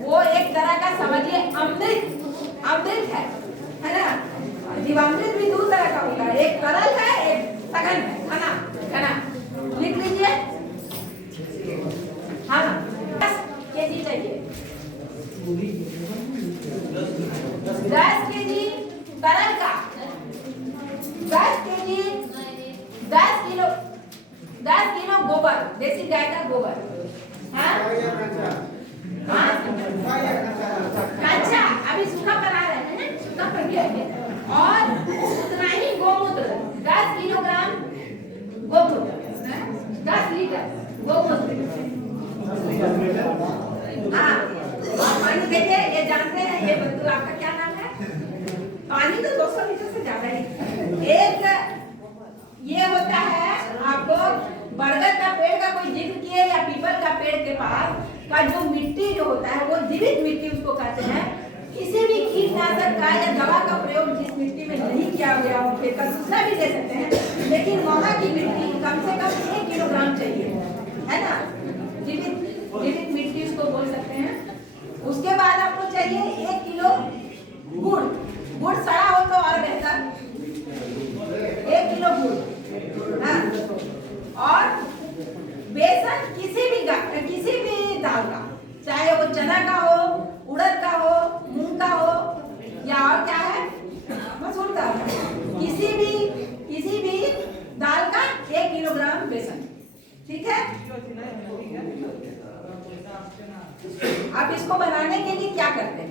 वो एक तरह का समझिए अमृत है ना। जीवामृत भी दो तरह का होता है, एक तरल है एक सघन है ना। लिख लीजिए। हाँ 10 केजी चाहिए, 10 केजी तरल का, 10 केजी 10 किलो गोबर, देसी गाय का गोबर। हाँ अच्छा, अभी सूखा बना रहे हैं ना, सूखा पर गया है। और उतना ही गोमूत्र 10 किलोग्राम गोमूत्र, 10 लीटर गोमूत्र। हाँ और पानी देखिए, ये जानते हैं ये बंधु आपका क्या नाम है? पानी तो 200 लीटर से ज्यादा ही। एक ये होता है, आपको बरगद का पेड़ का कोई जिक्र किए या पीपल का पेड़ के पास का जो मिट्टी जो होता है वो जीवित मिट्टी उसको कहते हैं। किसी भी कीटनाशक का या दवा का प्रयोग जिस मिट्टी में नहीं किया गया हो, खेत का दूसरा भी दे सकते हैं, लेकिन वहाँ की मिट्टी कम से कम 1 किलोग्राम चाहिए, है ना। जीवित मिट्टी उसको बोल सकते हैं। उसके बाद आपको चाहिए 1 किलो गुड़ सड़ा हो तो और बेहतर, 1 किलो गुड़। हाँ और बेसन किसी भी दाल का, चाहे वो चना का हो, उड़द का हो, मूंग का हो या और क्या है मसूर का, किसी भी दाल का 1 किलोग्राम बेसन, ठीक है। अब इसको बनाने के लिए क्या करते हैं?